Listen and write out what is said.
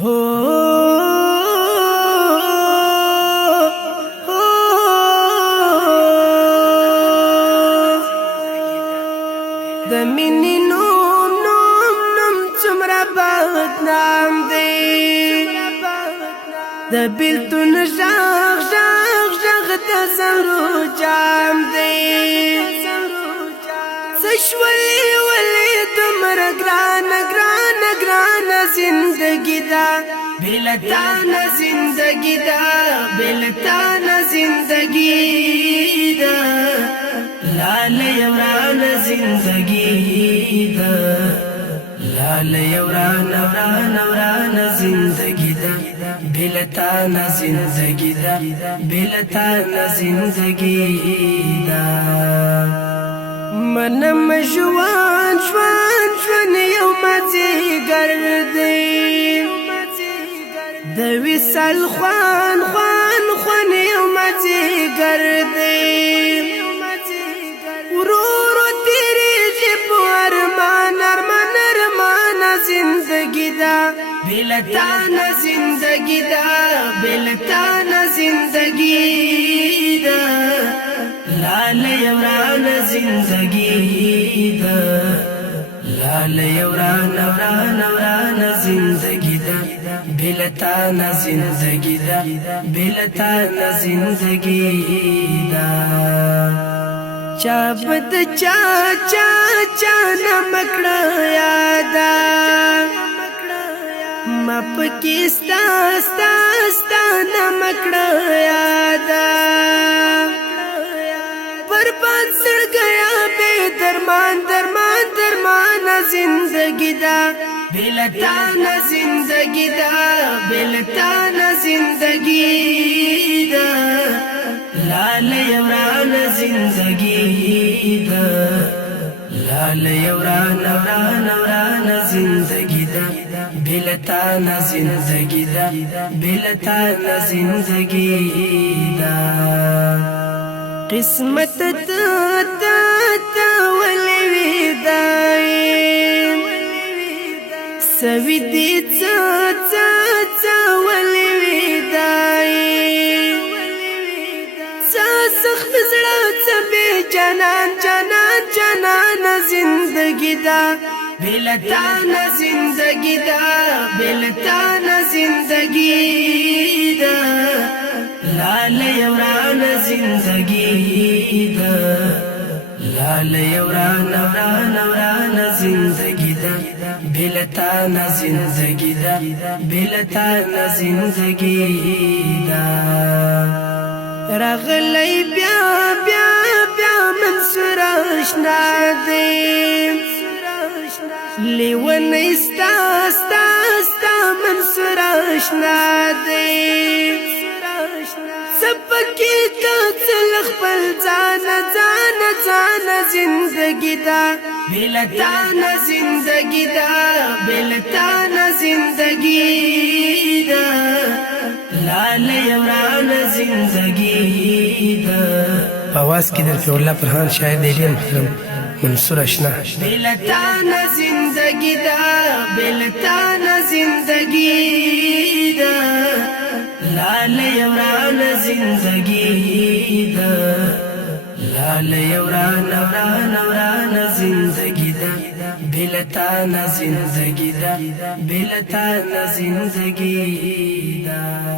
هو د مینې نوم څومره بدنام دی د بیلتون غږ د زهرو جام دی څه شولې ولې دومره ګرانه زندگی دا بلتانه زندگی دا بلتانه زندگی دا لال یوران زندگی دا لال یوران زندگی دا بلتانه زندگی دا بلتانه زندگی دا منم جوان یو مازیګر دی د وصال خوان یو مازیګر دی ورورو تیریږي په ارمان زندگی دا بلتانه زندگی دا بلتانه زندگی دا لال یوران زندگی دا لال یوران زندگی دا بلتانه زندگی دا بلتانه زندگی دا چا بد چا نمکڑا یادا ما پکی ستا نمکڑا یادا برباد سڑ گیا بے درمان زندگی دا بلتانه زندگی دا بلتانه زندگی دا لال یوران زندگی دا لال یوران زندگی دا بلتانه زندگی دا بلتانه زندگی دا قسمت تا ولوی دایم سوی دی تا ولوی دایم سخت زړه څه بے جانان زندگی دا بلتانه زندگی دا بلتانه زندگی دا لال یوران زندگی دا لال یوران زندگی دا بلتانه زندگی دا بلتانه زندگی دا رغلی بیا منصور اشنا دی لیونی ستا منصور اشنا دی سپکی تا چل خپل ځان زندگی دا بلتانه زندگی دا بلتانه زندگی دا لال یوران زندگی دا आवाज की दर الله فرحان شاعر دی ډیر محترم منصور اشنا بلتانه زندگی دا بلتانه زندگی دا لال یوران زندگی دا لال یوران زندگی دا بلتانه زندگی دا بلتانه زندگی دا